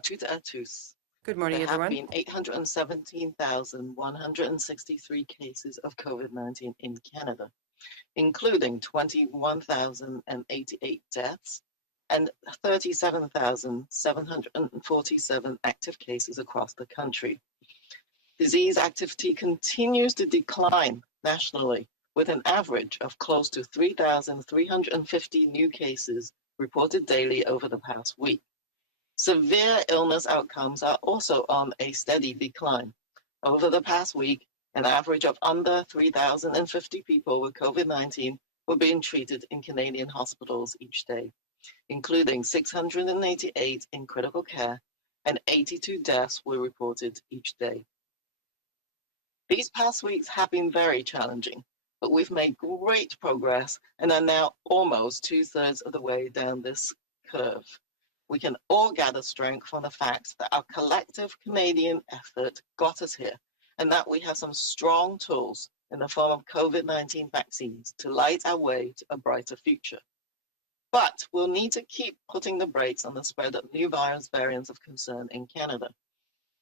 toutes et à tous. Good morning, There have everyone. been 817,163 cases of COVID-19 in Canada, including 21,088 deaths and 37,747 active cases across the country. Disease activity continues to decline nationally, with an average of close to 3,350 new cases reported daily over the past week. Severe illness outcomes are also on a steady decline. Over the past week, an average of under 3,050 people with COVID-19 were being treated in Canadian hospitals each day, including 688 in critical care, and 82 deaths were reported each day. These past weeks have been very challenging, but we've made great progress and are now almost 2/3 of the way down this curve. We can all gather strength from the fact that our collective Canadian effort got us here, and that we have some strong tools in the form of COVID-19 vaccines to light our way to a brighter future. But we'll need to keep putting the brakes on the spread of new virus variants of concern in Canada.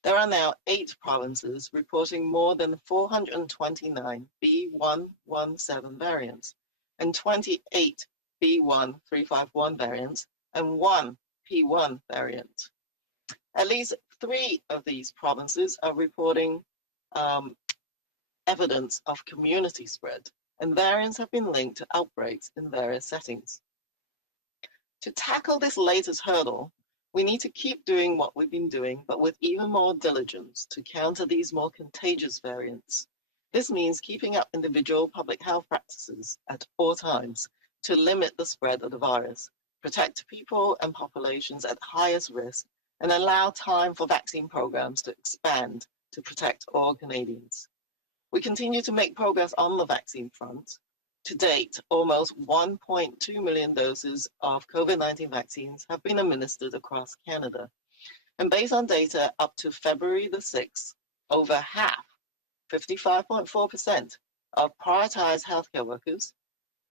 There are now 8 provinces reporting more than 429 B.1.1.7 variants and 28 B.1.351 variants and 1 P.1 variant. At least 3 of these provinces are reporting evidence of community spread, and variants have been linked to outbreaks in various settings. To tackle this latest hurdle, we need to keep doing what we've been doing, but with even more diligence to counter these more contagious variants. This means keeping up individual public health practices at all times to limit the spread of the virus, protect people and populations at highest risk, and allow time for vaccine programs to expand to protect all Canadians. We continue to make progress on the vaccine front. To date, almost 1.2 million doses of COVID-19 vaccines have been administered across Canada. And based on data up to February the 6th, over half, 55.4%, of prioritized healthcare workers,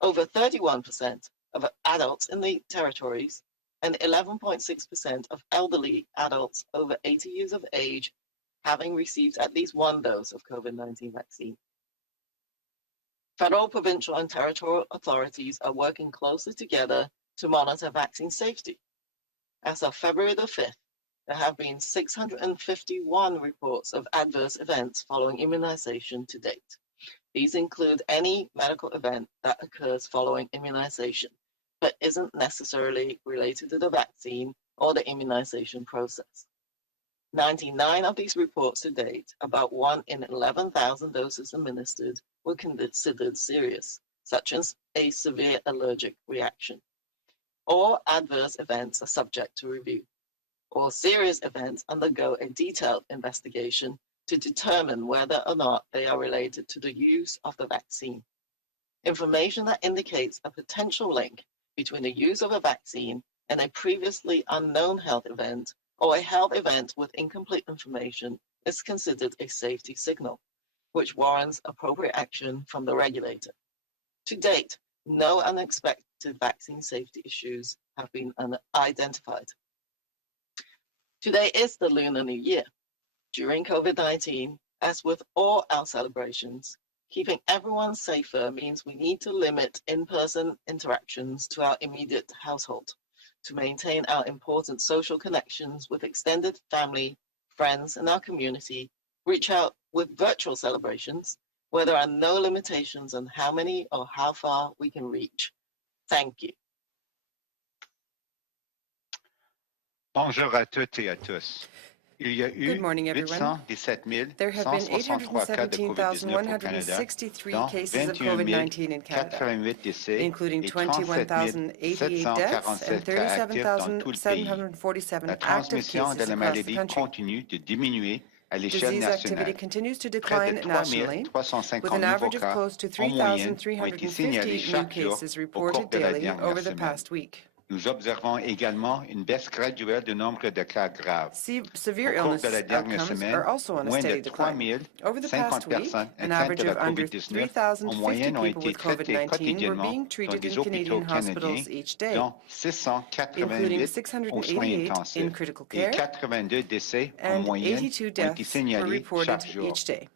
over 31% of adults in the territories, and 11.6% of elderly adults over 80 years of age having received at least one dose of COVID-19 vaccine. Federal, provincial, and territorial authorities are working closely together to monitor vaccine safety. As of February the 5th, there have been 651 reports of adverse events following immunization to date. These include any medical event that occurs following immunization, but isn't necessarily related to the vaccine or the immunization process. 99 of these reports to date, about 1 in 11,000 doses administered, were considered serious, such as a severe allergic reaction. All adverse events are subject to review. All serious events undergo a detailed investigation to determine whether or not they are related to the use of the vaccine. Information that indicates a potential link between the use of a vaccine and a previously unknown health event or a health event with incomplete information is considered a safety signal, which warrants appropriate action from the regulator. To date, no unexpected vaccine safety issues have been identified. Today is the Lunar New Year. During COVID-19, as with all our celebrations, keeping everyone safer means we need to limit in-person interactions to our immediate household to maintain our important social connections with extended family, friends, and our community. Reach out with virtual celebrations where there are no limitations on how many or how far we can reach. Thank you. Bonjour à toutes et à tous. Il y a eu Good morning, everyone. 817 There have been 163 cas de COVID-19 au Canada, 817,163 dont cases of 21 COVID-19 in Canada, 088 décès including et 37 21,088 deaths and 747 cas actifs dans tout le pays. 37,747 La active transmission cases de la across the maladie country. continue de diminuer à l'échelle Disease activity nationale. continues to Près de decline nationally, 3 with an350 nouveaux average of cas close to en moyenne ont été signalés 3,350 new chaque jour cases au cours reported de la daily dernière over the semaine. past week. Nous observons également une baisse graduelle du nombre de cas graves. Severe Au cours illness de la dernière outcomes semaine, are also on a moins de steady 3 decline. 050 Over the past week, personnes an atteintes average de la of under COVID-19 en 3,050 moyenne ont people été with traitées COVID-19 were quotidiennement being dans treated des in hôpitaux Canadian canadiens, hospitals each day, dont including 688 aux soins 688 in intensifs critical et care 82 décès en and moyenne 82 ont été deaths were signalés reported chaque jour. each day.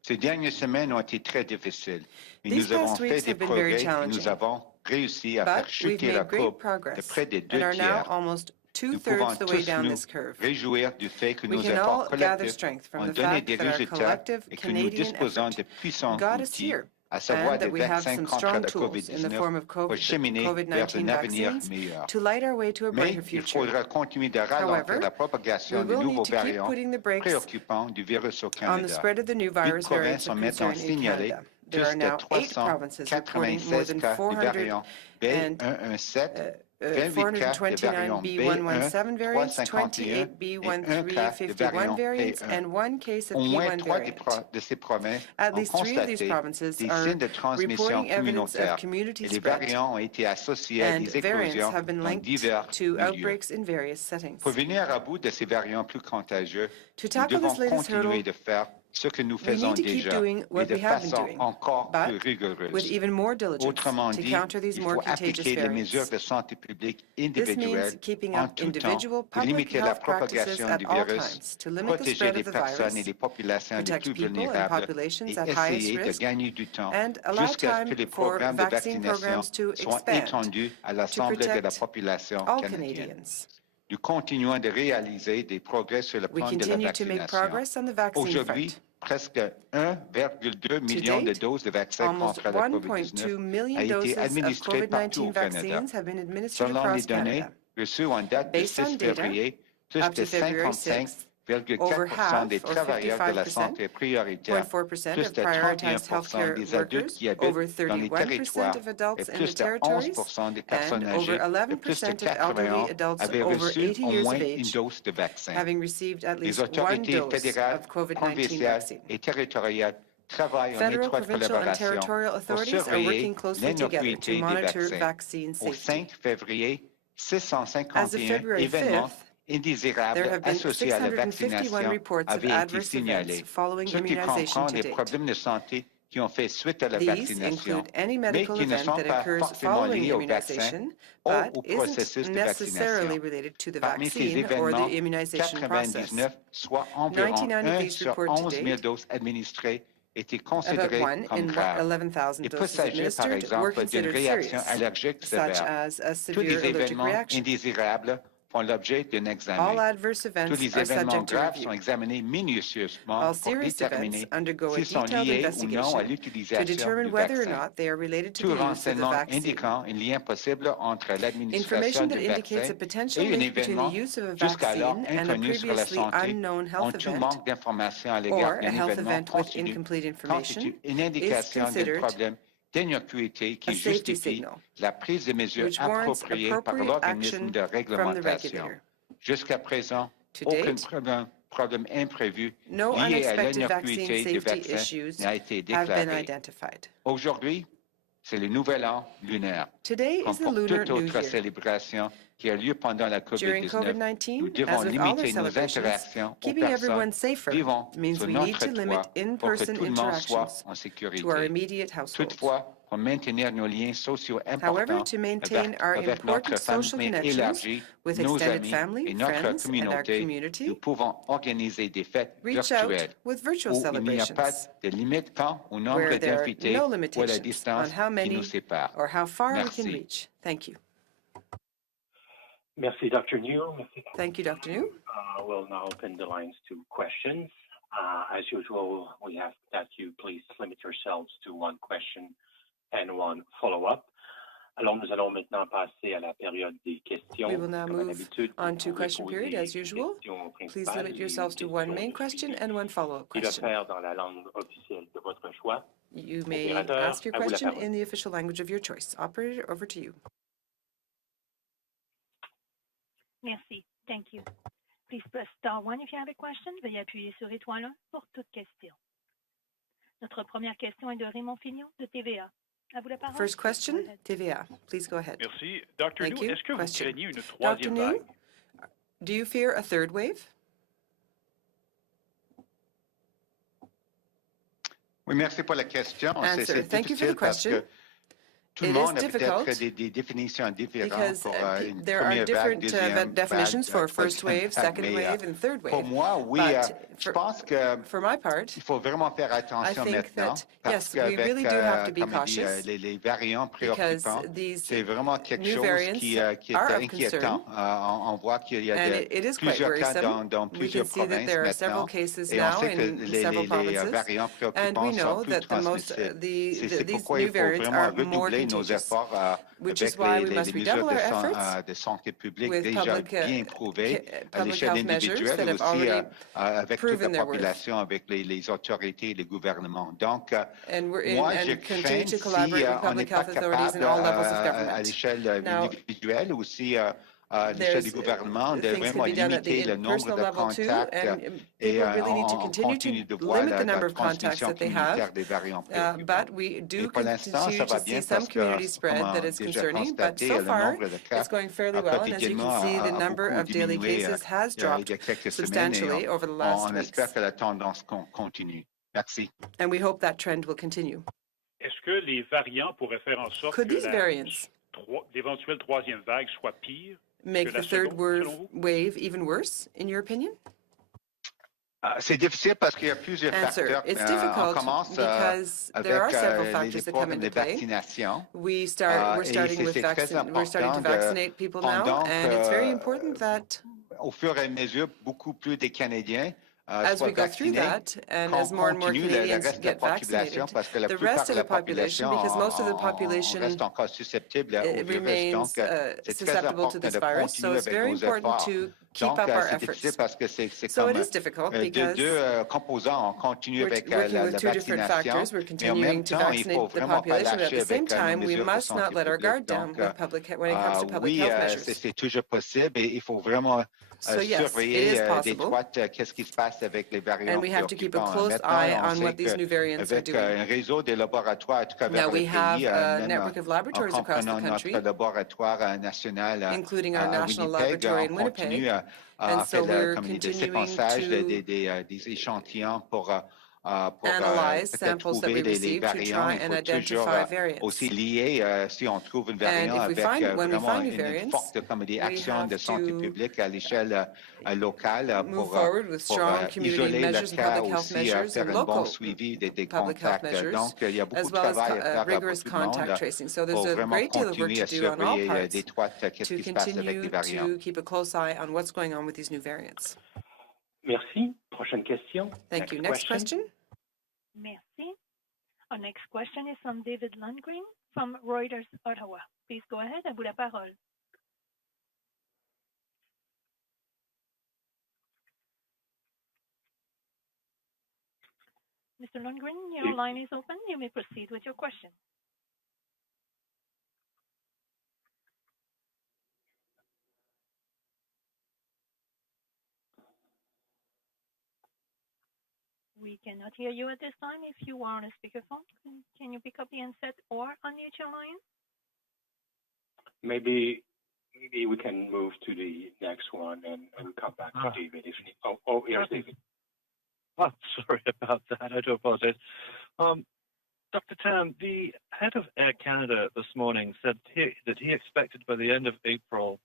Ces dernières semaines ont été très difficiles et These nous avons past fait weeks des have been very progrès et nous challenging, avons réussi à but faire we've chuter la made great courbe de progress près des and deux are now tiers. almost Nous pouvons two-thirds the way tous down nous this curve. réjouir du fait que We nos can efforts all gather collectifs strength from ont the donné fact des that our résultats collective et que nous Canadian disposons effort de puissants got us outils, here, à savoir and that des we have vaccins some contre strong la tools in the COVID-19 form of pour cheminer vers COVID-19 un avenir vaccines meilleur. to light our way to a Mais brighter il future. faudra continuer de ralentir However, la we propagation des will nouveaux need to keep variants putting the brakes préoccupants du virus au on the Canada. spread of the new 8 virus variants provinces of ont maintenant concern in signalé Canada. There are plus de now 8 provinces reporting more 396 than cas de variant 429 B117, 28 cas de variant B1, B117 variants, 351 28 et 1 cas de B1351 variant variants, P1. and 1 case of Au moins P1 3 variant. de ces provinces At ont least 3 of these constaté provinces des are signes de transmission reporting evidence of communautaire community et les spread, variants ont été associés à and des variants éclosions have been dans linked divers to milieux. outbreaks in various settings. Pour venir à bout de ces variants plus contagieux, To nous tackle devons this latest continuer hurdle, de faire ce que nous we faisons need to keep déjà, doing mais what de we have been façon doing, encore plus but with rigoureuse. even more diligence Autrement to dit, counter these il more faut contagious appliquer les mesures variants. de santé publique This means individuelles keeping en up tout temps individual pour public limiter la health practices propagation at du all virus, times to limit the protéger spread les of the personnes et virus, les populations les protect plus people and vulnérables populations et at highest essayer de risk, gagner du temps and allow jusqu'à ce que time les for programmes de vaccine vaccination programs to soient expand étendus à to l'ensemble de la protect population all canadienne. Canadians. Nous continuons de réaliser des progrès sur le We plan de la continue to make vaccination. progress on the vaccine Aujourd'hui, front. presque 1,2 million de date, doses de vaccins Almost contre la 1.2 COVID-19 a million été doses of administré partout COVID-19 au Canada. vaccines have been administered Selon les across données Canada. reçues en date du Based on 6 data, février, plus up de to February 6th, over 50,4% half, des or travailleurs de la santé prioritaire, 0.4% plus of de prioritized 31% healthcare des adultes workers, qui habitent over dans les 31% territoires of et adults in the plus de territories, 11% des and personnes over âgées de plus de 11% of 80 elderly ans adults avaient over reçu 80 au years moins of une age dose de vaccin. having received at Les least one autorités dose fédérales, of COVID-19 provinciales vaccine. et territoriales travaillent en Federal, étroite provincial, and collaboration territorial pour authorities are surveiller working closely together to l'innocuité des monitor vaccins. vaccine Au 5 safety. février, As of 651 February événements 5th, indésirables there have been associés à la 651 vaccination reports of avaient été adverse events signalés, following ce qui immunization comprend to les date. problèmes de santé qui ont fait suite à la These vaccination, include any mais medical qui ne event sont that pas occurs forcément following liés au vaccin immunization, ou but au isn't processus de necessarily vaccination. related to the Parmi ces vaccine or événements, the immunization process. 99, soit environ 99 of 1 these sur reported to 11 000 date, doses administrées, étaient about considérées 1 comme in graves. 11,000 Il peut doses s'agir, par administered were exemple, d'une considered réaction serious, allergique such sévère. as a Tous les severe allergic événements reaction. indésirables font l'objet d'un All examen. adverse Tous events les are événements subject to graves sont review. examinés minutieusement All pour serious events déterminer undergo a s'ils sont detailed liés ou non à investigation to l'utilisation determine du whether or vaccin. not they are related to Tout the use of the renseignement vaccine. indiquant un lien possible entre l'administration Information that du indicates vaccin a potential et un link between the événement use of a jusqu'alors vaccine and a inconnu sur la previously santé, unknown en health tout event manque d'informations à l'égard or d'un a health événement event with incomplete information constitue une is indication d'un considered problème d'innocuité qui a safety justifie signal, la prise de mesures which warrants appropriées par appropriate l'organisme action de from the réglementation. regulator. Jusqu'à présent, To aucun date, problème imprévu no lié à unexpected vaccine l'innocuité du safety vaccin issues n'a été have been déclaré. identified. Aujourd'hui, c'est le nouvel an lunaire. Today Comme is the pour Lunar toute New autre Year. célébration qui a lieu pendant la During COVID-19, nous COVID-19, devons as with all their limiter nos celebrations, interactions aux keeping everyone personnes safer vivant means sur we need notre to limit toit pour que in-person tout le monde soit interactions en to our sécurité. immediate households. Toutefois, pour maintenir nos liens sociaux However, importants to maintain our avec notre important social famille connections élargie, with nos extended amis family, et notre friends, and our communauté, community, nous pouvons organiser des fêtes reach virtuelles out with virtual où il n'y a pas celebrations de limite quant au nombre where there are d'invités no ou à la limitations distance on how qui nous many sépare. or how far we can Merci. reach. Thank you. Merci, Dr. New. Merci. Thank you, Dr. New. We'll now open the lines to questions. As usual, we ask that you please limit yourselves to one question and one follow-up. Alors, nous allons maintenant passer à la période des questions. We will now Comme à move l'habitude, on vous to pouvez question poser period as une usual. question Please principale limit et yourselves une to one question main de question suivi. and one follow-up Et le question. faire dans la langue officielle de votre choix. You may Opérateur, ask your à vous la question parole. in the official language of your choice. Operator, over to you. Merci. Thank you. Please press star one if you have a question. Veuillez appuyer sur étoile 1 pour toute question. Notre première question est de Raymond Fignon de TVA. À vous la parole. First Go question, ahead. TVA. Please go ahead. Merci. Dr. Thank New, you. est-ce que vous Question. craignez une Dr. troisième New, vague? do you fear a third wave? Oui, merci pour la question. Answer. C'est Thank you for the difficile parce que question. tout le It is monde a difficult peut-être des définitions différentes because pour une there are première vague, different deuxième definitions vague, for first troisième wave, vague. second Mais wave, and third pour wave. moi, oui, But je pense que for my part, il faut vraiment faire I attention think maintenant that, parce yes, we qu'avec, really do have to be comme il dit, cautious les variants because préoccupants, these c'est vraiment quelque new chose variants qui are est of inquiétant. concern. On voit qu'il y a And it is quite plusieurs cas worrisome. dans We can plusieurs see that provinces there are several maintenant. cases Et on now sait que in several les provinces. variants And we préoccupants sont know plus that transmissibles. C'est these pourquoi new il faut variants vraiment are more redoubler nos contagious, efforts which avec is why we les must mesures redouble our efforts de santé publique with déjà bien prouvées à public l'échelle health measures individuelle that et have aussi already avec toute la proven their worth. population, avec les autorités et les gouvernements. Donc, And we're moi, je and continue crains to si collaborate with on n'est public pas health authorities capable in all levels of à government. l'échelle Now, individuelle ou aussi à l'échelle du gouvernement de things vraiment can be done at limiter the le nombre personal de level too, contacts and et people really need to on continue continue de to voir limit the la number of contacts transmission that they communautaire have. des variants But préoccupants. we do Et pour l'instant, ça continue va to bien see some parce que, community comme spread that is déjà concerning, but constaté, so le far nombre de cas it's going fairly well. And as you can see, the number beaucoup of daily diminué cases has il dropped y a quelques semaines et substantially over the last on espère weeks. que la tendance continue. Merci. And we hope that trend will continue. Est-ce que les variants pourraient faire en sorte Could que these variants l'éventuelle troisième vague soit pire make que la the third seconde, selon vous? wave even worse, in your opinion? C'est difficile parce qu'il y a plusieurs Answer. facteurs. It's On difficult commence because avec there are several les factors that come programmes into de play. vaccination. We're Et starting c'est très we're starting to important vaccinate people now, pendant and it's very important that au fur et à mesure, beaucoup plus des Canadiens as soient we go through vaccinés, that, and qu'on as more and more continue le Canadians reste de la get population, vaccinated, parce que la the plupart rest de of la the population, because most of the on population reste encore susceptible au virus. remains Donc, c'est très susceptible to important this de virus, so continuer it's avec very nos important efforts. to keep Donc, up our c'est difficile efforts. parce que c'est So comme it is difficult because deux composants. On continue we're avec working la with two different vaccination, factors. We're mais en même continuing to temps, il faut vaccinate the vraiment pas population, but at lâcher the same avec nos time, we mesures de must not santé let our publique. guard down Donc, when it comes to public oui, health measures. c'est toujours possible et il faut vraiment So yes, it surveiller is possible. d'étroite qu'est-ce qui se passe avec les variants And we have to keep a préoccupants. close Maintenant, eye on on sait what these new variants are qu'avec doing. un réseau de laboratoires à travers Now le we have pays, a même network of en laboratories across the comprenant country, notre laboratoire national including our à national Winnipeg, laboratory on in continue Winnipeg. à And so faire we're comme des continuing séquençages to des échantillons pour analyze peut-être samples that trouver we les receive to variants. try Il and faut toujours identify variants. aussi lier, si on trouve un And variant if we avec when we vraiment find new une variants, forte comme des we actions de have santé to publique à l'échelle locale move forward with strong community isoler le measures and cas, public health aussi measures faire and un bon local suivi des public health contacts. measures, Donc, il y a beaucoup as de well travail à as faire pour rigorous tout le monde contact tracing. So there's pour a vraiment great deal of work continuer to à do on all surveiller parts d'étroite qu'est-ce to qui se passe avec continue les variants. to keep a close eye on what's going on with these new variants. Merci. Prochaine question. Thank you. Next question. Merci. Our next question is from David Lundgren from Reuters, Ottawa. Please go ahead. À vous la parole. Mr. Lundgren, your line is open. You may proceed with your question. We cannot hear you at this time. If you are on a speakerphone, can you pick up the handset or unmute your line? Maybe we can move to the next one and come back to David. Here's David. Oh, sorry about that. I do apologize. Dr. Tam, the head of Air Canada this morning said that he expected by the end of April,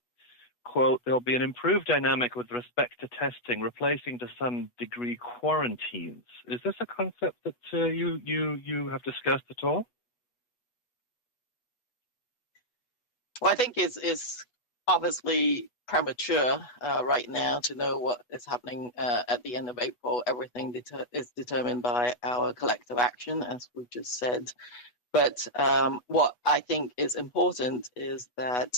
quote, there'll be an improved dynamic with respect to testing, replacing to some degree quarantines. Is this a concept that you have discussed at all? Well, I think it's obviously premature right now to know what is happening at the end of April. Everything is determined by our collective action, as we've just said. But what I think is important is that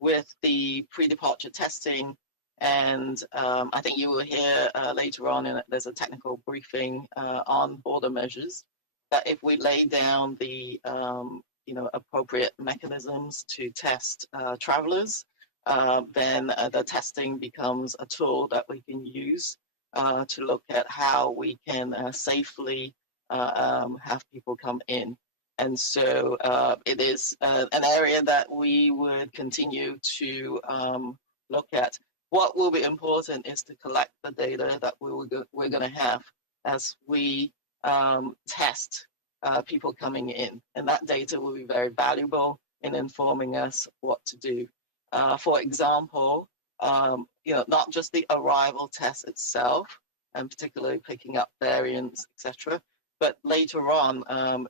with the pre-departure testing, and I think you will hear later on, and there's a technical briefing on border measures, that if we lay down the appropriate mechanisms to test travelers, then the testing becomes a tool that we can use to look at how we can safely have people come in. And so it is an area that we would continue to look at. What will be important is to collect the data that we're going to have as we test people coming in. And that data will be very valuable in informing us what to do. For example, not just the arrival test itself, and particularly picking up variants, etc., but later on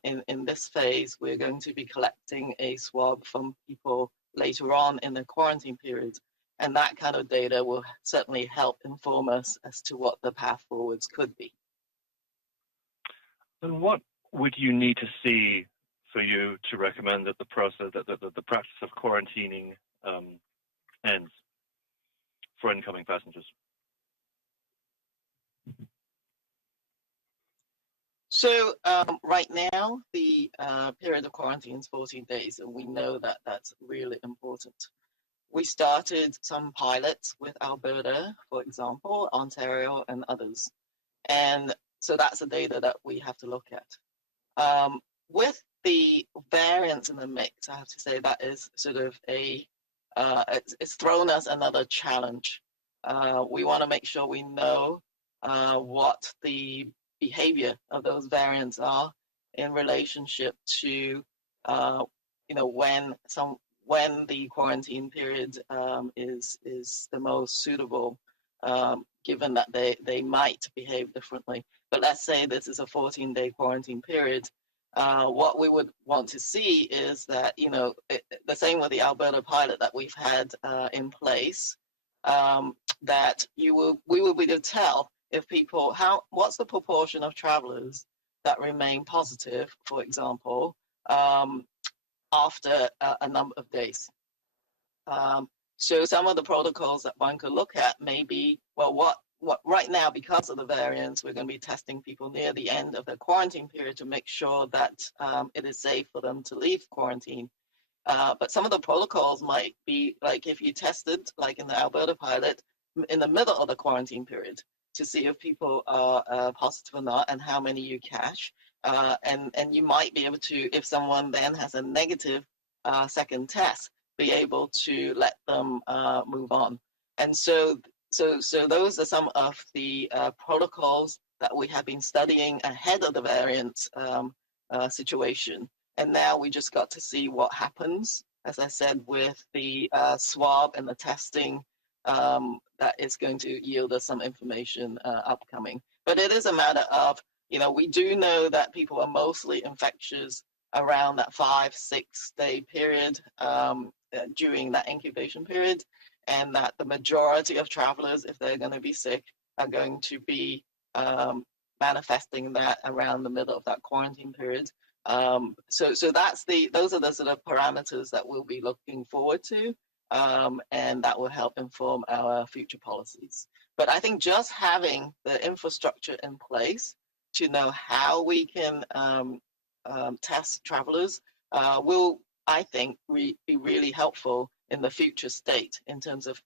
in this phase, we're going to be collecting a swab from people later on in the quarantine period. And that kind of data will certainly help inform us as to what the path forwards could be. And what would you need to see for you to recommend that the process, that the practice of quarantining ends for incoming passengers? So right now, the period of quarantine is 14 days, and we know that that's really important. We started some pilots with Alberta, for example, Ontario, and others. And so that's the data that we have to look at. With the variants in the mix, I have to say that is sort of it's thrown us another challenge. We want to make sure we know what the behavior of those variants are in relationship to, when the quarantine period is the most suitable, given that they might behave differently. But let's say this is a 14-day quarantine period. What we would want to see is that, the same with the Alberta pilot that we've had in place, that we will be able to tell if people, what's the proportion of travelers that remain positive, for example, after a number of days. So some of the protocols that one could look at may be, what right now, because of the variants, we're going to be testing people near the end of the quarantine period to make sure that it is safe for them to leave quarantine. But some of the protocols might be like if you tested, like in the Alberta pilot, in the middle of the quarantine period to see if people are positive or not and how many you catch. And you might be able to, if someone then has a negative second test, be able to let them move on. And so those are some of the protocols that we have been studying ahead of the variant situation. And now we just got to see what happens, as I said, with the swab and the testing that is going to yield us some information upcoming. But it is a matter of, we do know that people are mostly infectious around that 5-6 day period during that incubation period, and that the majority of travelers, if they're going to be sick, are going to be manifesting that around the middle of that quarantine period. So those are the sort of parameters that we'll be looking forward to, and that will help inform our future policies. But I think just having the infrastructure in place to know how we can test travelers will, I think, be really helpful in the future state in terms of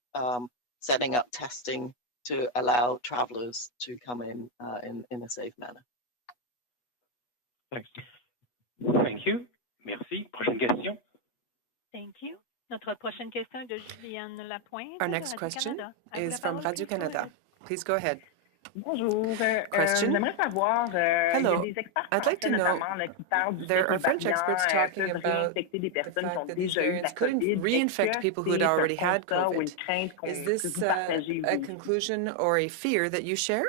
setting up testing to allow travelers to come in a safe manner. Thanks. Thank you. Merci. Prochaine question. Thank you. Notre prochaine question de Juliane Lapointe. Our next question is from Radio-Canada. Please go ahead. Bonjour. Question. J'aimerais savoir, Hello. il y a des experts I'd like to know, notamment, qui parlent du fait there que are les French experts variants talking peuvent about réinfecter des the personnes qui ont fact that these déjà eu la variants could COVID. reinfect people who had already had constat ou une COVID. crainte Is que this vous partagez, a vous? conclusion or a fear that you share?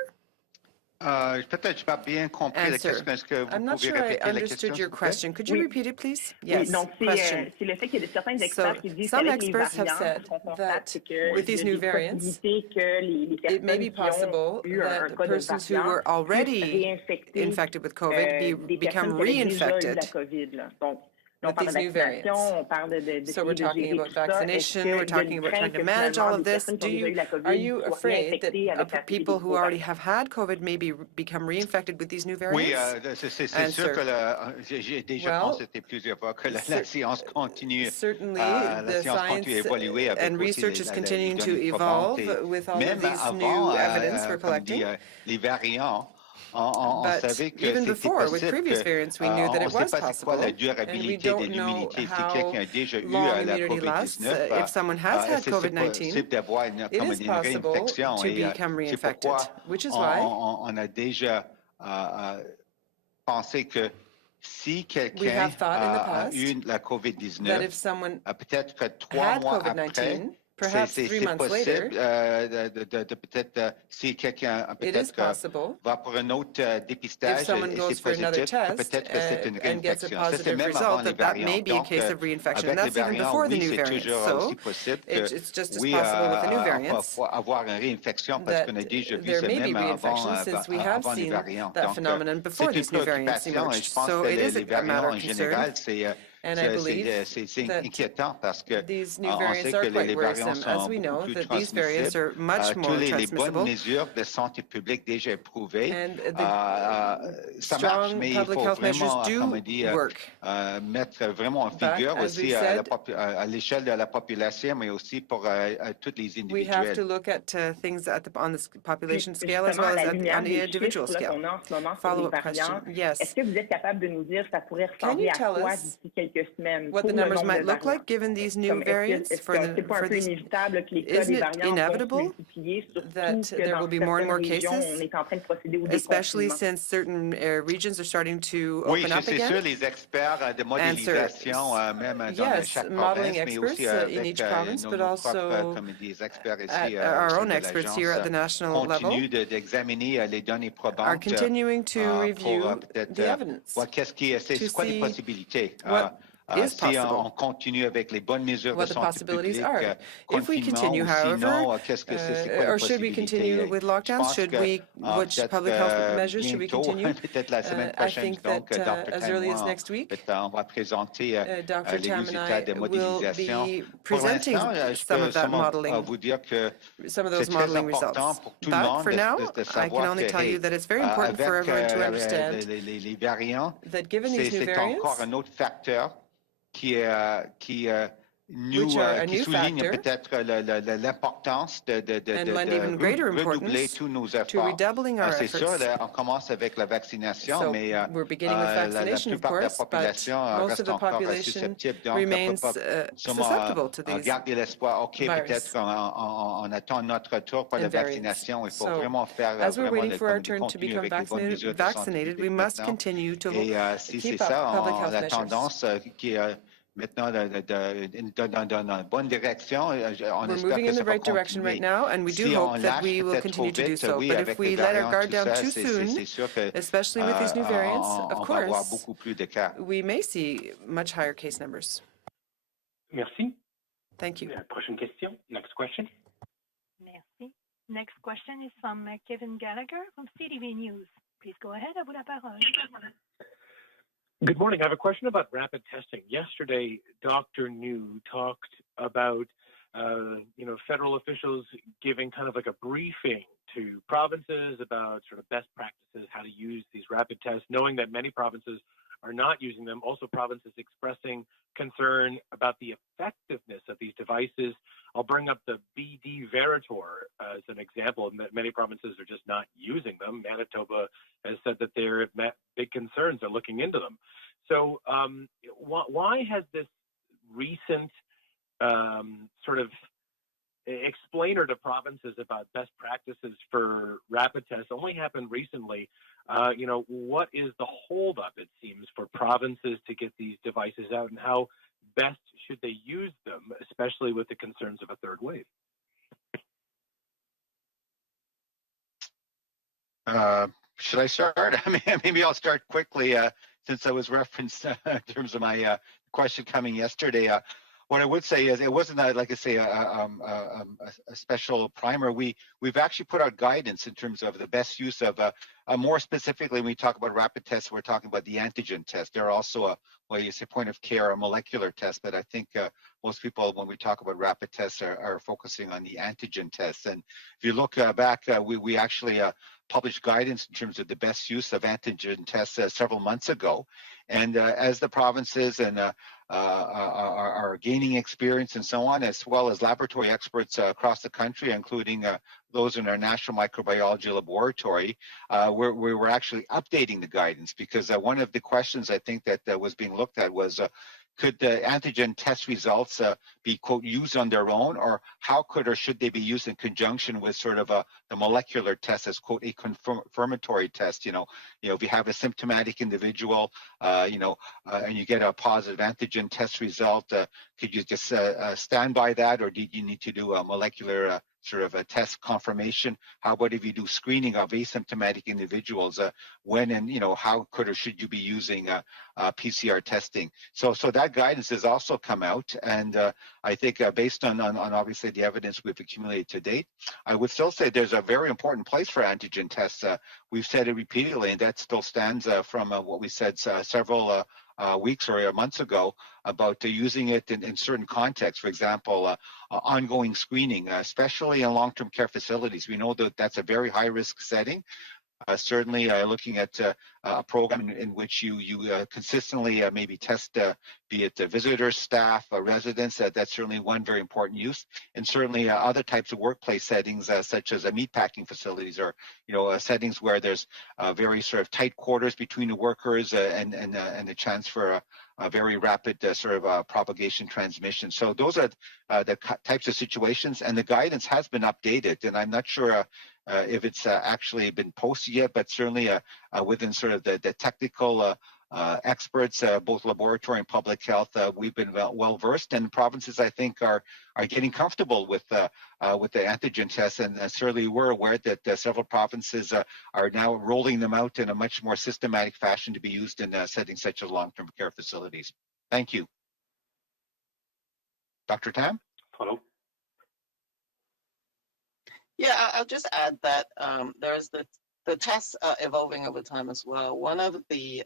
Peut-être je n'ai pas bien compris la Answer. question. Est-ce que vous I'm not pouvez sure I répéter la understood question, your s'il vous plaît? question. Could you Oui. repeat it, please? Oui, Yes. donc Question. c'est le fait qu'il y a certains So experts qui disent some qu'avec les experts have variants, said ce qu'on constate, that c'est que with these il y a new des variants, possibilités que les it may be personnes qui ont possible eu un that cas de persons who variant were puissent already réinfecter infected with COVID des become personnes qui avaient déjà eu reinfected la COVID. Là. Donc, on with parle de these new vaccination, variants. on parle So we're de talking gérer about tout ça. vaccination, we're talking about trying to manage all of this. Personnes qui ont déjà eu la Are COVID you soient afraid that réinfectées avec la people who nouveau already variant? have had COVID maybe become reinfected with these new Oui, variants? c'est Answer. sûr que j'ai déjà Well, constaté plusieurs fois que la science continue. Certainly, La the science science continue à évoluer avec and aussi research is les continuing to données evolve probantes. with all of Même these avant, new evidence we're comme dit, collecting. les variants on But savait que even c'était before, with possible previous que, variants, we knew that on it ne sait was pas c'est quoi possible, la and we durabilité de don't know l'immunité. Si how quelqu'un a déjà eu long la immunity lasts. COVID-19, If someone has had est-ce que c'est COVID-19, possible d'avoir it comme is une possible réinfection? to Et become c'est reinfected, pourquoi which is why on a déjà pensé que si we quelqu'un have thought in the a past eu la that COVID-19, if someone peut-être que 3 had mois après, COVID-19, perhaps 3 months later, possible de peut-être, si quelqu'un it is peut-être possible va pour un autre if dépistage someone et goes c'est for another positif, que test peut-être que c'est une and gets a réinfection. Ça, c'est positive même avant result, les that may variants. be a Donc, case of reinfection. And avec les that's even variants, before the oui, new c'est variants. toujours So aussi possible que, it's just as oui, possible with the new on variants va avoir une réinfection parce that qu'on a déjà vu there ça may be même reinfection since we have avant les seen variants. that Donc, phenomenon before c'est une these new variants préoccupation et emerged. je pense So que it is les a matter variants of en concern. général, And I believe c'est that inquiétant parce que these new on variants sait are que quite les variants worrisome, as sont we beaucoup know plus that these variants transmissibles. are much Tous more les bonnes transmissible. mesures de santé publique déjà éprouvées, And ça marche, strong mais il public faut health measures vraiment, comme on do dit, work. mettre vraiment en But figure as aussi we've said, à l'échelle de la population, mais aussi pour tous les we have individuels. to look at things on the population Puis, scale as justement, well à as la on lumière the des individual chiffres là, scale. qu'on a en ce moment sur les Follow-up variants, question. Yes. est-ce que vous êtes capable de nous dire ça pourrait Can you ressembler à tell quoi us d'ici quelques semaines what pour the le numbers nombre might de look variants? like given these new Comme variants est-ce que c'est pas un peu these? inévitable que les cas Isn't des it variants vont se inevitable multiplier, surtout that que there dans will be more and certaines more régions, cases, on est en train de procéder au especially déconfinement? since certain regions are starting to Oui, open up c'est again? sûr, les experts de modélisation, même dans Yes, chaque modeling province, mais experts aussi in avec each province, but nos propres, also comme des experts ici at au our sein own de experts here at the l'agence, national level continuent d'examiner les données are probantes continuing to pour review peut-être the evidence voir c'est quoi les see possibilités. what is Si possible, on continue avec les bonnes mesures de what the santé possibilities publique, are. If we confinement continue, ou however, sinon, qu'est-ce que c'est quoi les or should we continue possibilités? with Je lockdowns? pense Should que we, which peut-être public health measures should we bientôt, continue? peut-être la semaine I prochaine, think donc that Dr. as Tam et early as moi, next week, on va présenter Dr. les Tam and résultats de I will modélisation. be Pour presenting l'instant, je some peux of that seulement modeling, vous dire que some of c'est those très modeling important results. pour tout le But monde for now, de I can savoir only que, tell you that it's very important for avec everyone to understand les variants, that given these new c'est encore variants, un autre facteur qui which are a qui new souligne factor peut-être l'importance de and lend even greater redoubler importance tous nos to efforts. redoubling our C'est sûr, efforts. on commence avec la vaccination, So mais we're beginning with la vaccination, of plupart de la course, but population most of reste the encore population susceptible. Donc, remains on peut pas susceptible to these garder l'espoir. OK, virus peut-être on attend notre tour pour la and variants. vaccination. Il faut So, vraiment faire as we're vraiment waiting for our turn to continuer become avec les bonnes mesures de santé vaccinated, we publique must maintenant. continue to Et si c'est keep up ça, public health la measures. tendance qui est maintenant dans la bonne direction, on We're espère moving que in ça the va right direction right continuer. now, and we do Si on hope that lâche we will peut-être trop continue to do vite, so. oui, But avec if les we let our variants, guard tout down ça, too soon, c'est sûr que especially with these new variants, of on va avoir course, beaucoup plus de cas. we may see much higher case numbers. Merci. Thank you. Prochaine question. Next question. Merci. Next question is from Kevin Gallagher from CTV News. Please go ahead. À vous la parole. Good morning. I have a question about rapid testing. Yesterday, Dr. New talked about, federal officials giving kind of like a briefing to provinces about sort of best practices, how to use these rapid tests, knowing that many provinces are not using them. Also, provinces expressing concern about the effectiveness of these devices. I'll bring up the BD Veritor as an example, and that many provinces are just not using them. Manitoba has said that they're met big concerns. They're looking into them. So why has this recent sort of explainer to provinces about best practices for rapid tests only happened recently? What is the holdup, it seems, for provinces to get these devices out, and how best should they use them, especially with the concerns of a third wave? Should I start? Maybe I'll start quickly since I was referenced in terms of my question coming yesterday. What I would say is it wasn't like I say a special primer. We've actually put out guidance in terms of the best use of more specifically when we talk about rapid tests, we're talking about the antigen test. There are also you say point of care, a molecular test, but I think most people when we talk about rapid tests are focusing on the antigen tests. And if you look back, we actually published guidance in terms of the best use of antigen tests several months ago. And as the provinces and are gaining experience and so on, as well as laboratory experts across the country, including those in our National Microbiology Laboratory, we're actually updating the guidance, because one of the questions I think that was being looked at was, could the antigen test results be, quote, used on their own, or how could or should they be used in conjunction with sort of the molecular test as, quote, a confirmatory test? If you have a symptomatic individual, and you get a positive antigen test result, could you just stand by that, or did you need to do a molecular sort of a test confirmation? How about if you do screening of asymptomatic individuals? When and how could or should you be using PCR testing? So that guidance has also come out, and I think based on obviously the evidence we've accumulated to date, I would still say there's a very important place for antigen tests. We've said it repeatedly, and that still stands from what we said several weeks or months ago about using it in certain contexts. For example, ongoing screening, especially in long-term care facilities. We know that that's a very high-risk setting. Certainly looking at a program in which you consistently maybe test, be it visitors, staff, residents, that's certainly one very important use. And certainly other types of workplace settings, such as meatpacking facilities, or settings where there's very sort of tight quarters between the workers and a chance for a very rapid sort of propagation transmission. So those are the types of situations, and the guidance has been updated, and I'm not sure if it's actually been posted yet, but certainly within sort of the technical experts, both laboratory and public health, we've been well versed, and provinces, I think, are getting comfortable with the antigen tests, and certainly we're aware that several provinces are now rolling them out in a much more systematic fashion to be used in settings such as long-term care facilities. Thank you. Dr. Tam? Follow. Yeah, I'll just add that there's the tests are evolving over time as well. One of the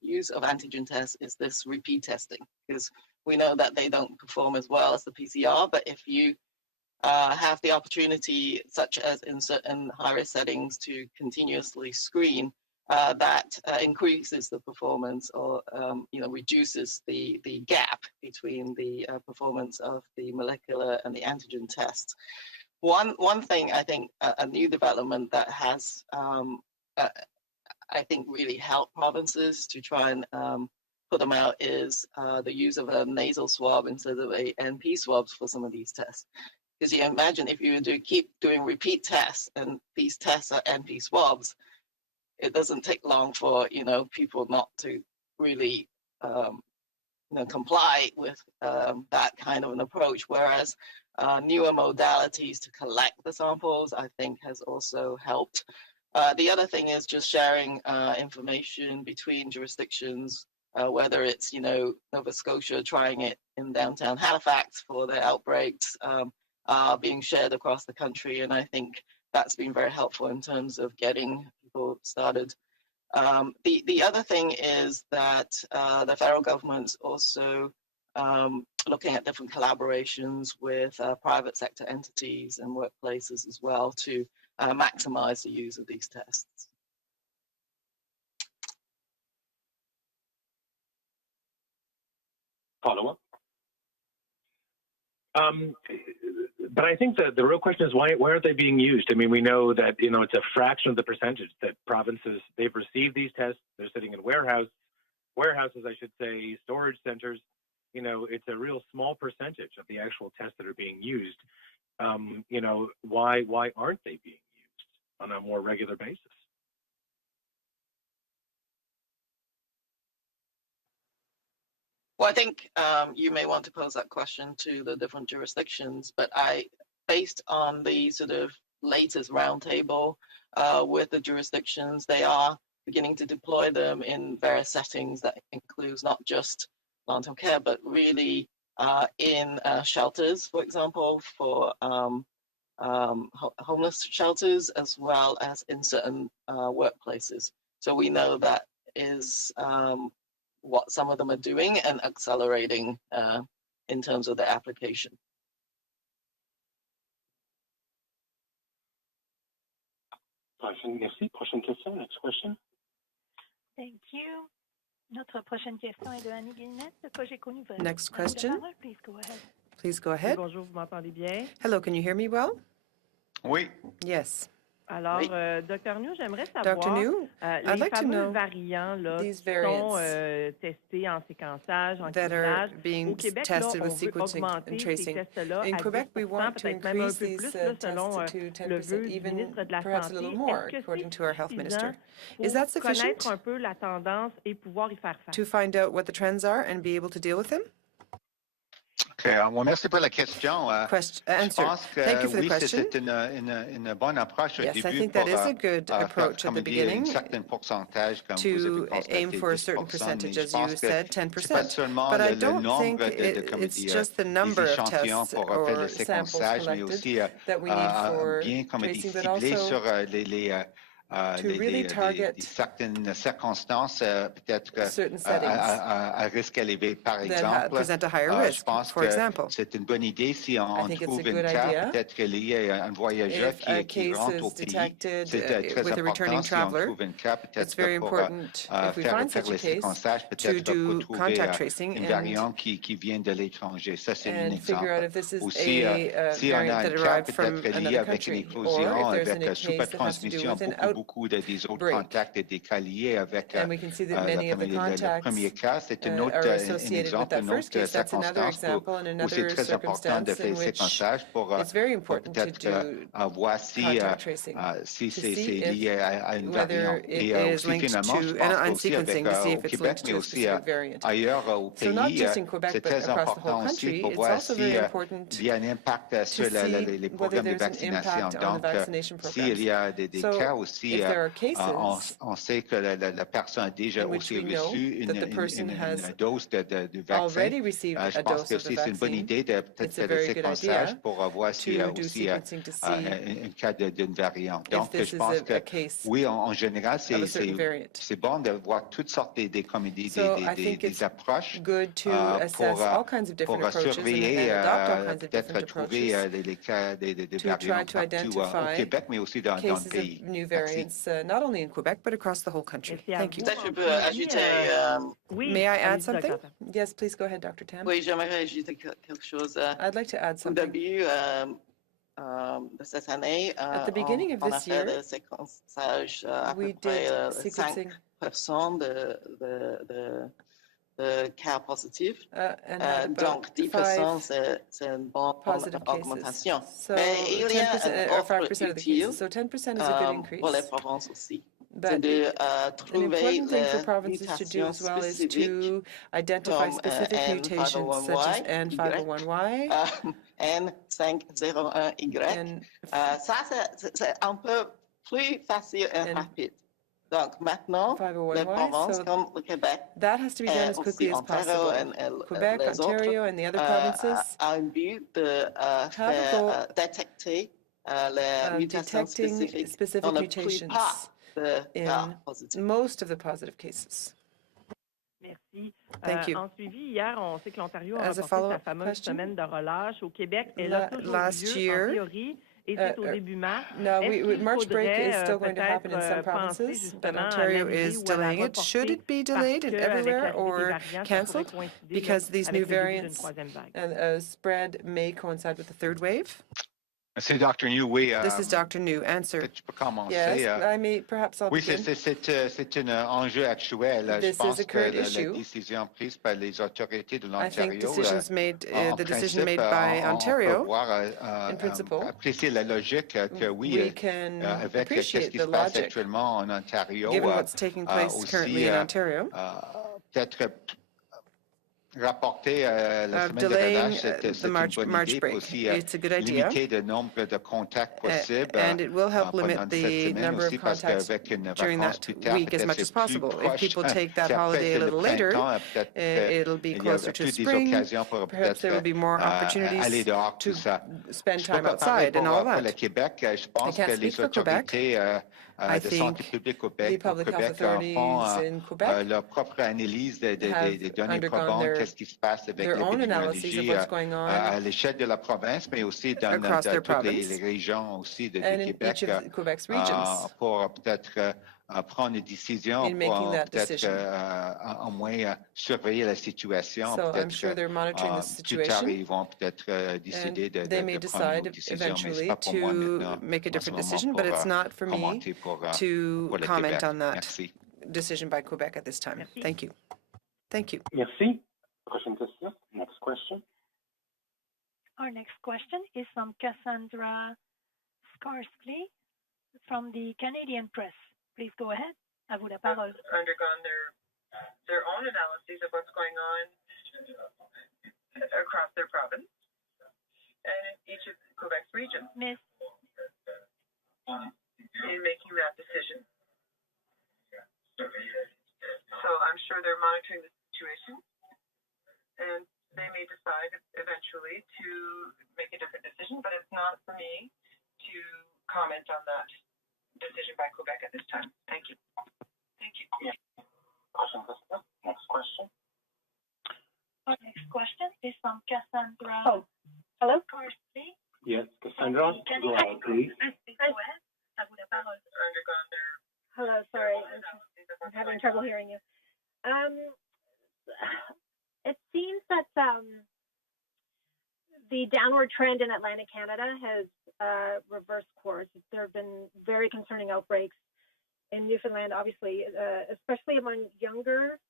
use of antigen tests is this repeat testing, because we know that they don't perform as well as the PCR, but if you have the opportunity, such as in certain high-risk settings, to continuously screen, that increases the performance, or reduces the gap between the performance of the molecular and the antigen tests. One thing, I think, a new development that has, I think, really helped provinces to try and put them out is the use of a nasal swab instead of a NP swabs for some of these tests. Because you imagine if you keep doing repeat tests, and these tests are NP swabs, it doesn't take long for people not to really comply with that kind of an approach. Whereas newer modalities to collect the samples, I think, has also helped. The other thing is just sharing information between jurisdictions, whether it's Nova Scotia trying it in downtown Halifax for their outbreaks, being shared across the country, and I think that's been very helpful in terms of getting people started. The other thing is that the federal government's also looking at different collaborations with private sector entities and workplaces as well to maximize the use of these tests. Follow-up? But I think the real question is why aren't they being used? I mean, we know that it's a fraction of the percentage that provinces, they've received these tests. They're sitting in warehouses, I should say, storage centers. It's a real small percentage of the actual tests that are being used. Why aren't they being used on a more regular basis? Well, I think you may want to pose that question to the different jurisdictions, but based on the sort of latest roundtable with the jurisdictions, they are beginning to deploy them in various settings that includes not just long-term care, but really in shelters, for example, for homeless shelters, as well as in certain workplaces. So we know that is what some of them are doing and accelerating in terms of the application. Merci. Prochaine question. Next question. Thank you. Notre prochaine question est de Annie Guillemette de Cogeco Nouvelle. Next À vous la question. parole, please go ahead. Please go ahead. Bonjour, vous m'entendez bien? Hello, can you hear me well? Oui. Yes. Alors, Oui. Dr. New, j'aimerais Dr. savoir New, I'd les like to fameux know variants là, these qui sont variants testés en séquençage, en that are criblage. Au being Québec, là, tested on with veut sequencing and augmenter ces tracing. tests-là In à Quebec, we 10 want to peut-être même un increase peu these plus, là, selon tests to le 10%, vœu du even ministre de la perhaps a Santé. little more, Est-ce que according c'est to our health suffisant minister. Is pour that connaître sufficient un peu la tendance et pouvoir y faire face? to find out what the trends are and be able to deal with them? Okay, well, merci pour la question. Je Answer. pense que Thank you for the oui, question. c'est une bonne approche au Yes, I début think pour that is a good faire, approach at comme the dit, un beginning certain pourcentage, comme vous to avez aim constaté, for a certain 10%, percentage, mais as je you pense que said, c'est pas 10%. seulement But I le don't think nombre de comme it's dit, just the des number of échantillons tests pour faire le or samples séquençage, mais collected aussi that we need for bien, comme dit, tracing, but ciblé also sur to really target certaines circonstances, peut-être certain settings à risque élevé. Par that exemple, present a higher je risk. pense For que example, c'est une bonne idée si I on think it's a trouve good un cas idea peut-être lié à un voyageur if a qui case rentre au is pays. detected C'est très with a returning important si on traveler. trouve un cas It's peut-être very pour important if we faire find such a le case séquençage, to peut-être pour do trouver contact tracing une variante qui vient de l'étranger. Ça, c'est un and figure out exemple. if this is Aussi, a si on variant a that un cas arrived from peut-être lié another avec une country, or if éclosion, there's avec a super case that has to do transmission, with an beaucoup des autres outbreak. contacts et des cas liés avec And we can see that many of the le contacts premier cas, c'est un are un associated with exemple, that une first autre case. That's another circonstance example and où c'est another très important de circumstance faire in le which séquençage pour it's very important to peut-être do voir si contact tracing si to c'est see lié à une whether variante. it Et is aussi, linked finalement, je to, pense and qu'aussi avec sequencing to see au if it's Québec, linked mais to a aussi specific variant. ailleurs au So not pays, just in Quebec, c'est but très across the whole important aussi country, pour it's voir also si very important il y a un impact sur to see les whether programmes de there's an vaccination. impact on the Donc, vaccination s'il programs. y a des So cas aussi, if there are cases on sait que la personne a déjà in which aussi we know reçu that the person une has dose de vaccin, already received je a pense dose que of the aussi c'est une bonne vaccine, idée de peut-être it's a faire le very good séquençage idea pour voir s'il y a to do aussi sequencing to see un cas d'une variante. if Donc, this je is pense que a case oui, en général, of a certain variant. c'est bon de voir toutes sortes So I think it's des approches good to assess all kinds of different pour approaches surveiller, and adopt all kinds of peut-être different trouver approaches les cas des to variants try to partout au identify Québec, mais aussi dans le cases pays. of new Merci. variants, not only in Quebec, but across the whole country. Merci à Thank you. vous. Peut-être je peux ajouter, Oui, May I add allez-y, something? Dr. Tam. Yes, please go ahead, Dr. Tam. oui, j'aimerais ajouter quelque chose. I'd like to add Au something. début de cette année, At the beginning of on a this fait year, le séquençage à peu we près did sequencing 5% de cas positifs. and had about Donc 10% c'est une bonne positive augmentation. cases. So Mais il y a 10% une or offre 5% of the utile cases. So 10% is a good pour les increase. provinces aussi. C'est But de an trouver important thing for les provinces to do mutations as well is spécifiques to identify comme specific mutations such as N501Y N501Y. and Ça, c'est un peu plus facile et And rapide. Donc maintenant, les 501Y. provinces So comme le Québec, that has to be done as quickly as possible. Quebec, les autres, Ontario, and the other provinces a un but de have a goal détecter les of mutations detecting spécifiques specific dans la mutations plupart des cas in positifs. most of the positive cases. Merci. Thank you. En suivi, hier, on sait que l'Ontario a As a remporté sa follow-up fameuse question, semaine de relâche. Au Québec, elle a toujours last lieu, year, en théorie, et c'est au début mars. Now, Est-ce qu'il March break is faudrait still going to happen in some peut-être penser provinces, but justement à Ontario l'annuler is ou à la delaying it. Should reporter it be parce delayed qu'avec everywhere l'arrivée des or variants, ça pourrait canceled coïncider because these avec new le début d'une variants troisième vague? and spread may coincide with the third wave? C'est Dr. New, oui. This is Dr. New. Answer. Tu peux commencer. Yes, I may perhaps I'll Oui, begin. c'est un enjeu actuel. Je This is pense a que current la issue. décision prise par les autorités de I think l'Ontario, decisions made, en the decision principe, made by on peut Ontario, voir, in principle, apprécier la logique que oui, we can avec ce appreciate qui the se passe logic, actuellement en Ontario, given what's taking place aussi currently in Ontario, peut-être rapporter la of semaine de delaying relâche, c'est the une bonne March idée, break. aussi It's a good idea, limiter le nombre de contacts possibles and it will help pendant limit cette the semaine number aussi, of parce contacts qu'avec une during vacance that plus tard, week as peut-être much c'est as plus possible. If proche. people take that Puis après, holiday c'est a le little later, printemps, peut-être it'll be il y a closer to plus des spring. occasions pour Perhaps there will peut-être be more aller opportunities dehors, to tout ça. spend Je peux time pas parler outside and all pour le that. Québec. Je pense can't que les speak for Quebec. autorités I de santé think publique au the public health Québec authorities font in Quebec leur propre analyse des données undergone probantes, qu'est-ce qui se passe avec their own analyses of l'épidémiologie what's going on à l'échelle de la province, mais aussi dans across their toutes les province régions aussi de and in Québec each of Quebec's regions. pour peut-être prendre une décision in making pour that peut-être decision. au moins surveiller la situation. So I'm Peut-être sure they're monitoring the plus tard, situation, ils vont peut-être décider and they may de prendre une decide autre décision, mais c'est eventually pas pour moi to maintenant make a en ce different moment decision, pour but it's not for me commenter to pour le comment Québec. on that Merci. decision by Quebec at this time. Merci. Thank you. Thank you. Merci. Prochaine question. Next question. Our next question is from Cassandra Scarsley from the Canadian Press. Please go ahead. À vous la parole. Undergone their own analyses of what's going on across their province and in each of Quebec's regions. Miss, in making that decision. So I'm sure they're monitoring the situation, and they may decide eventually to make a different decision, but it's not for me to comment on that decision by Quebec at this time. Thank you. Thank you. Next question. our next question is from Cassandra. Oh, hello? Scarsley. Yes, Cassandra, go ahead, please. Please go ahead. À vous la parole. Undergone their Hello, sorry, I'm having trouble hearing you. It seems that the downward trend in Atlantic Canada has reversed course. There have been very concerning outbreaks in Newfoundland, obviously, especially among younger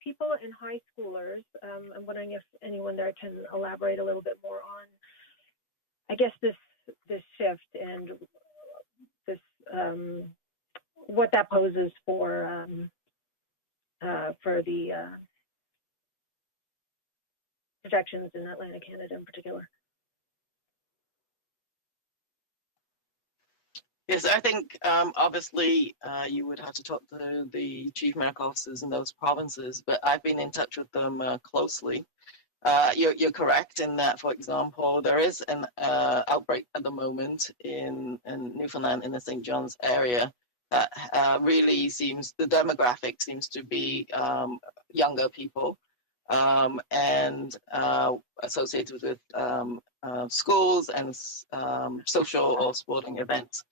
people and high schoolers. I'm wondering if anyone there can elaborate a little bit more on, I guess, this shift and this what that poses for the projections in Atlantic Canada in particular. Yes, I think obviously you would have to talk to the chief medical officers in those provinces, but I've been in touch with them closely. You're correct in that, for example, there is an outbreak at the moment in Newfoundland in the St. John's area that really seems, the demographic seems to be younger people and associated with schools and social or sporting events.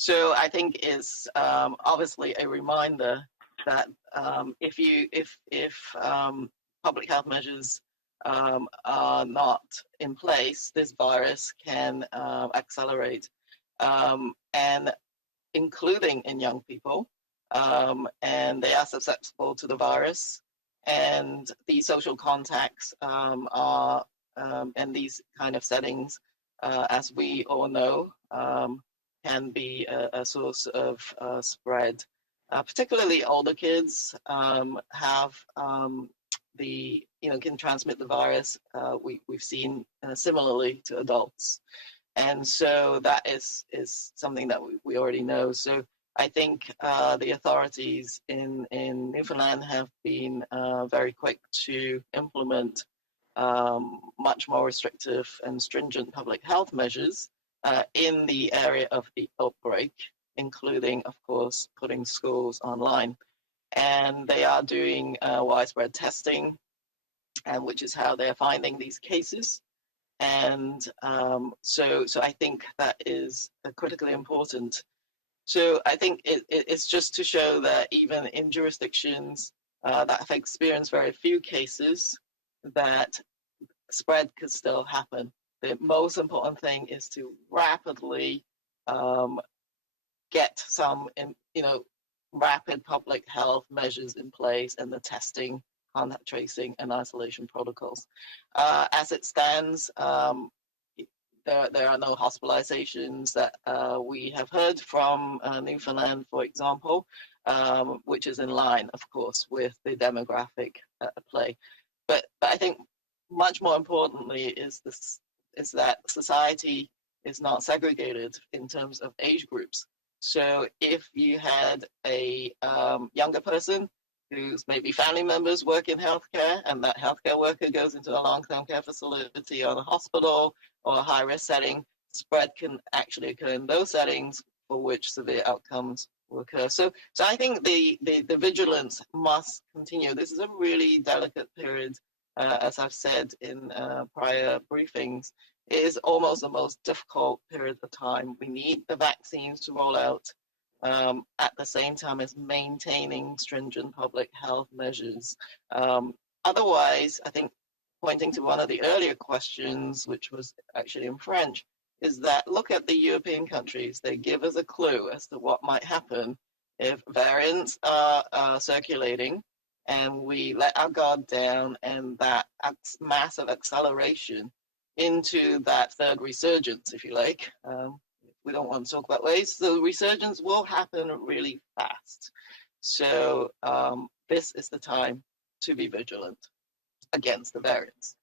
So I think it's obviously a reminder that if public health measures are not in place, this virus can accelerate, and including in young people, and they are susceptible to the virus, and these social contacts are and these kind of settings, as we all know, can be a source of spread. Particularly older kids have can transmit the virus. We've seen similarly to adults, and so that is something that we already know. So I think the authorities in Newfoundland have been very quick to implement much more restrictive and stringent public health measures in the area of the outbreak, including, of course, putting schools online. And they are doing widespread testing, and which is how they're finding these cases. And so I think that is critically important. So I think it's just to show that even in jurisdictions that have experienced very few cases, that spread could still happen. The most important thing is to rapidly get some, rapid public health measures in place, and the testing, contact tracing, and isolation protocols. As it stands, there are no hospitalizations that we have heard from Newfoundland, for example, which is in line, of course, with the demographic at play. But I think much more importantly is that society is not segregated in terms of age groups. So if you had a younger person whose maybe family members work in healthcare, and that healthcare worker goes into a long-term care facility or a hospital or a high-risk setting, spread can actually occur in those settings for which severe outcomes will occur. So I think the vigilance must continue. This is a really delicate period, as I've said in prior briefings. It is almost the most difficult period of time. We need the vaccines to roll out. at the same time as maintaining stringent public health measures. Otherwise, I think pointing to one of the earlier questions, which was actually in French, is that look at the European countries. They give us a clue as to what might happen if variants are circulating and we let our guard down, and that massive acceleration into that third resurgence, if you like. We don't want to talk about ways. So resurgence will happen really fast. So this is the time to be vigilant against the variants.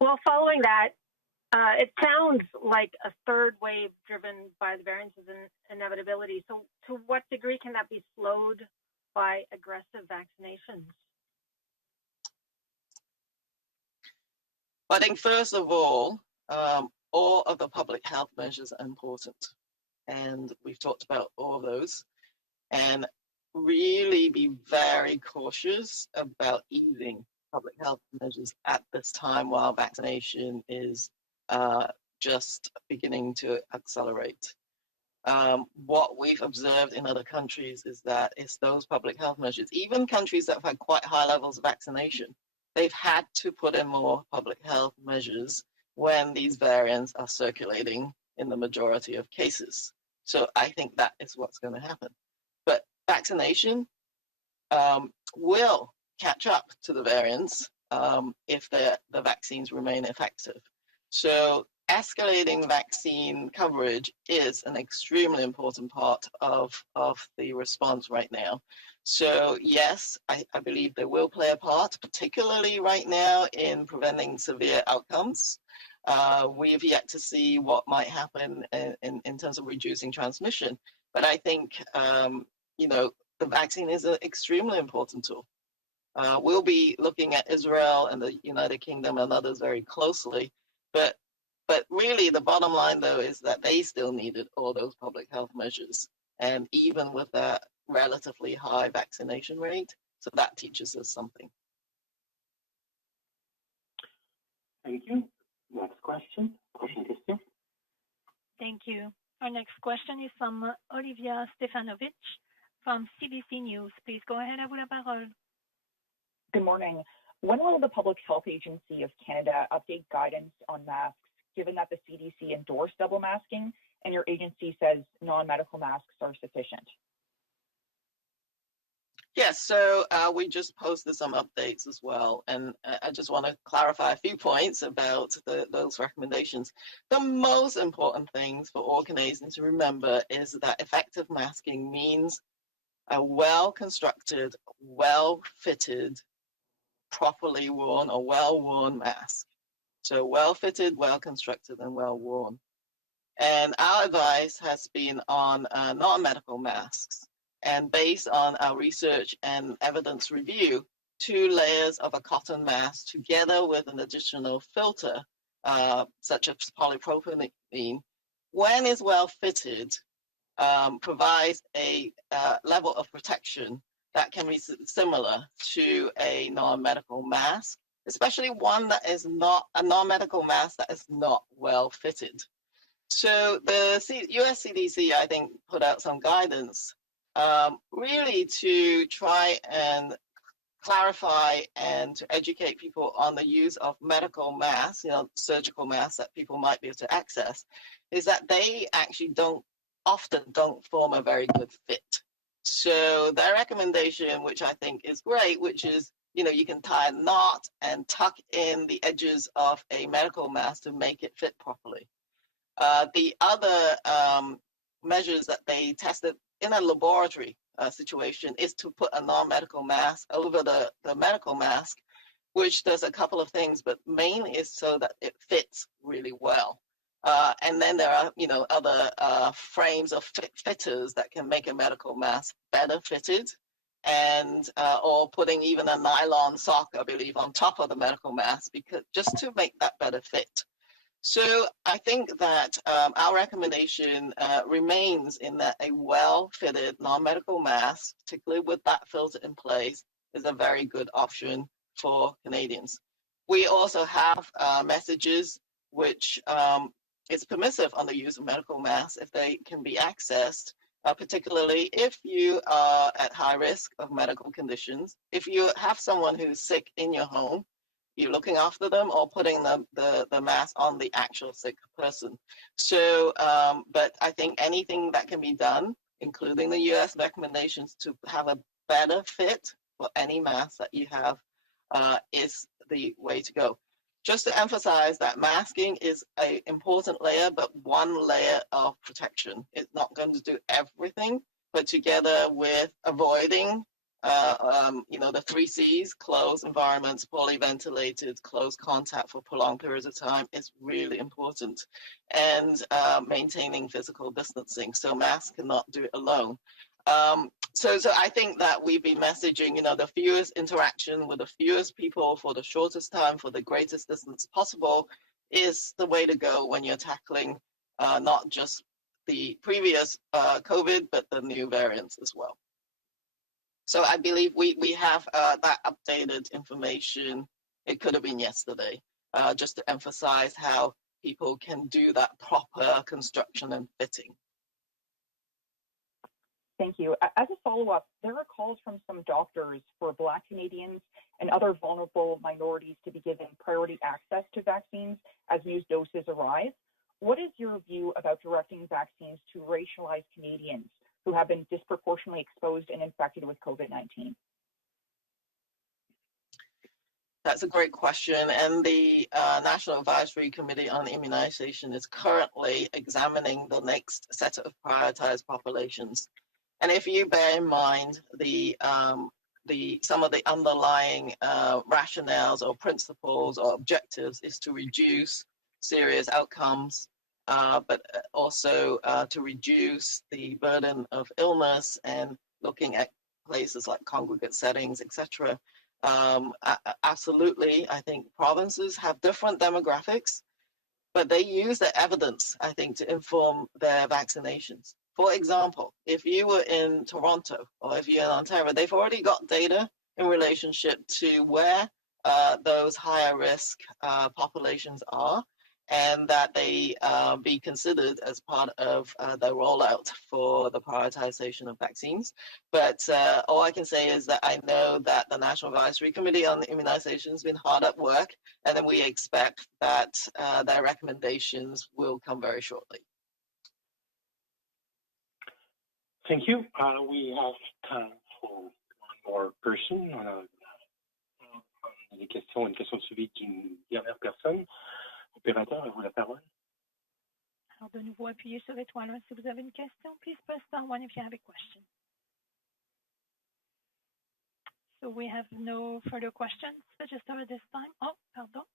Well, following that, it sounds like a third wave driven by the variants is an inevitability. So to what degree can that be slowed by aggressive vaccinations? I think first of all of the public health measures are important. And we've talked about all of those. And really be very cautious about easing public health measures at this time while vaccination is just beginning to accelerate. What we've observed in other countries is that it's those public health measures, even countries that have had quite high levels of vaccination, they've had to put in more public health measures when these variants are circulating in the majority of cases. So I think that is what's going to happen. But vaccination will catch up to the variants if the vaccines remain effective. So escalating vaccine coverage is an extremely important part of the response right now. So yes, I believe they will play a part, particularly right now in preventing severe outcomes. We've yet to see what might happen in terms of reducing transmission. But I think, the vaccine is an extremely important tool. We'll be looking at Israel and the United Kingdom and others very closely. But really, the bottom line, though, is that they still needed all those public health measures. And even with that relatively high vaccination rate, so that teaches us something. Thank you. Next question. Thank you. Our next question is from Olivia Stefanovic from CBC News. Please go ahead, à vous la parole. Good morning. When will the Public Health Agency of Canada update guidance on masks, given that the CDC endorsed double masking and your agency says non-medical masks are sufficient? Yes, so we just posted some updates as well, and I just want to clarify a few points about those recommendations. The most important things for all Canadians to remember is that effective masking means a well-constructed, well-fitted, properly worn or well-worn mask. So well-fitted, well-constructed, and well-worn. And our advice has been on non-medical masks. And based on our research and evidence review, 2 layers of a cotton mask together with an additional filter, such as polypropylene, when is well fitted, provides a level of protection that can be similar to a non-medical mask, especially one that is not a non-medical mask that is not well fitted. So the US CDC, I think, put out some guidance really to try and clarify and to educate people on the use of medical masks, surgical masks that people might be able to access, is that they actually often don't form a very good fit. So their recommendation, which I think is great, which is, you can tie a knot and tuck in the edges of a medical mask to make it fit properly. The other measures that they tested in a laboratory situation is to put a non-medical mask over the medical mask, which does a couple of things, but mainly is so that it fits really well. And then there are, other frames of fitters that can make a medical mask better fitted, and or putting even a nylon sock, I believe, on top of the medical mask, because just to make that better fit. So I think that our recommendation remains in that a well-fitted non-medical mask, particularly with that filter in place, is a very good option for Canadians. We also have messages which it's permissive on the use of medical masks if they can be accessed, particularly if you are at high risk of medical conditions. If you have someone who's sick in your home, you're looking after them or putting the mask on the actual sick person. So, but I think anything that can be done, including the US recommendations to have a better fit for any mask that you have, is the way to go. Just to emphasize that masking is an important layer, but one layer of protection. It's not going to do everything, but together with avoiding the 3 C's, closed environments, poorly ventilated, close contact for prolonged periods of time is really important. And maintaining physical distancing. So masks cannot do it alone. So I think that we've been messaging, the fewest interaction with the fewest people for the shortest time, for the greatest distance possible, is the way to go when you're tackling not just the previous COVID, but the new variants as well. So I believe we have that updated information. It could have been yesterday, just to emphasize how people can do that proper construction and fitting. Thank you. As a follow-up, there are calls from some doctors for Black Canadians and other vulnerable minorities to be given priority access to vaccines as new doses arrive. What is your view about directing vaccines to racialized Canadians who have been disproportionately exposed and infected with COVID-19? That's a great question. And the National Advisory Committee on Immunization is currently examining the next set of prioritized populations. And if you bear in mind some of the underlying rationales or principles or objectives is to reduce serious outcomes, but also to reduce the burden of illness and looking at places like congregate settings, etc. Absolutely, I think provinces have different demographics, but they use the evidence, I think, to inform their vaccinations. For example, if you were in Toronto or if you're in Ontario, they've already got data in relationship to where those higher risk populations are, and that they be considered as part of the rollout for the prioritization of vaccines. But all I can say is that I know that the National Advisory Committee on Immunization has been hard at work, and then we expect that their recommendations will come very shortly. Thank you. We have time for one more person. Une question de suivi d'une dernière personne. Opérateur, à vous la parole. Alors, de nouveau, appuyez sur l'étoile 1 si vous avez une question. Please press star 1 if you have a question. So we have no further questions registered at this time. Oh, pardon.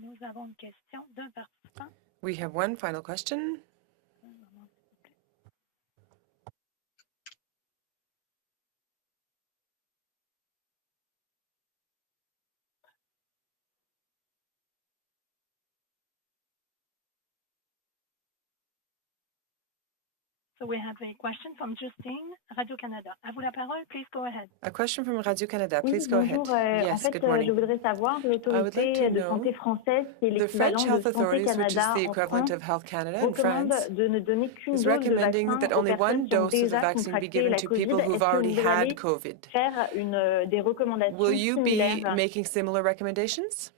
Nous avons une question d'un participant. We have one final question. So we have a question from Justine, Radio-Canada. À vous la parole, please go ahead. A question from Radio-Canada. Oui, Please go bonjour. ahead. Yes, en fait, good morning. je voudrais savoir l'autorité de santé française, qui est the French l'équivalent health de Santé authorities, which is Canada the en equivalent France, of Health Canada in recommande France, de ne donner qu'une is dose de recommending vaccin that aux only one personnes qui ont dose of the déjà vaccine be contracté given la to COVID. people who've Est-ce que already vous had allez COVID. faire des recommandations Will you be similaires? making similar recommendations?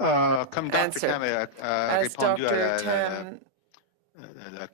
Comme Dr. Answer. Tam a As répondu Dr. à Tam la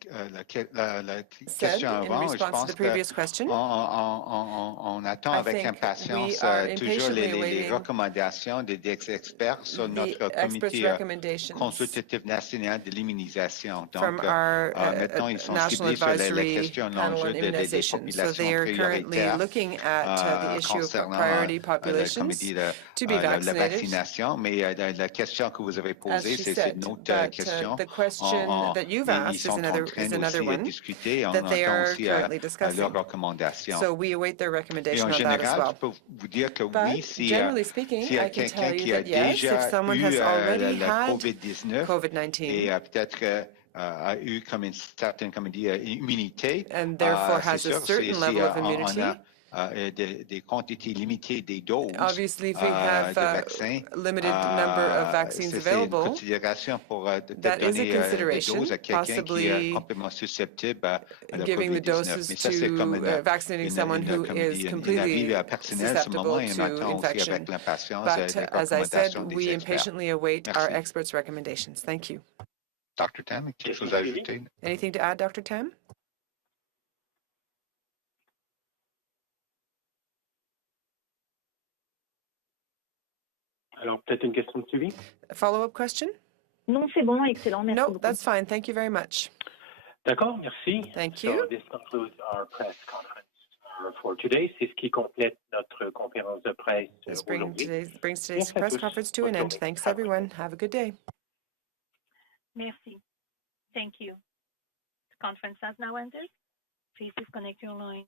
said question in avant, je response to pense the previous question, on attend I avec think we impatience are toujours impatiently les awaiting recommandations des experts sur the notre experts' comité recommendations consultatif national de l'immunisation. from Donc, our maintenant, ils sont National ciblés sur la Advisory question de Panel on l'enjeu des Immunization. So populations they are currently prioritaires looking at the issue of concernant priority comme populations dit, to be la vaccinated. vaccination. Mais la question que vous avez As posée, she c'est said, une autre but question. the question that you've Ils asked is sont en another train aussi one discuter. On that they attend are aussi currently leurs discussing. recommandations. So we await their Et recommendation en on that as général, well. je peux vous dire que But oui, si generally speaking, s'il y a I can quelqu'un tell you qui a that yes, if déjà someone eu has already la had COVID-19 COVID-19 et peut-être a eu comme une certaine immunité, and therefore c'est has a sûr, certain level of immunity, des quantités limitées des doses Obviously, if we have de vaccins, a limited number of vaccines c'est une available, considération pour de that is a donner des consideration, doses à quelqu'un qui est possibly complètement susceptible à la giving the COVID-19. doses Mais ça, c'est comme to vaccinating someone who is une completely avis personnel ce moment susceptible et on to attend aussi infection. avec l'impatience But les as I said, recommandations we des experts. impatiently await our Merci. experts' recommendations. Thank you. Dr. Tam, quelque chose à ajouter? Anything to add, Dr. Tam? Alors, peut-être une question de suivi? A follow-up question? Non, c'est bon, excellent, merci No, beaucoup. that's fine. Thank you very much. D'accord, merci. Thank So you. this concludes our press conference for today. C'est ce qui complète notre conférence de presse This aujourd'hui. brings today's Merci à press tous. conference to Bonne an end. journée. Thanks, Have a good everyone. Have a good day. Merci. Thank you. The conference has now ended. Please disconnect your line.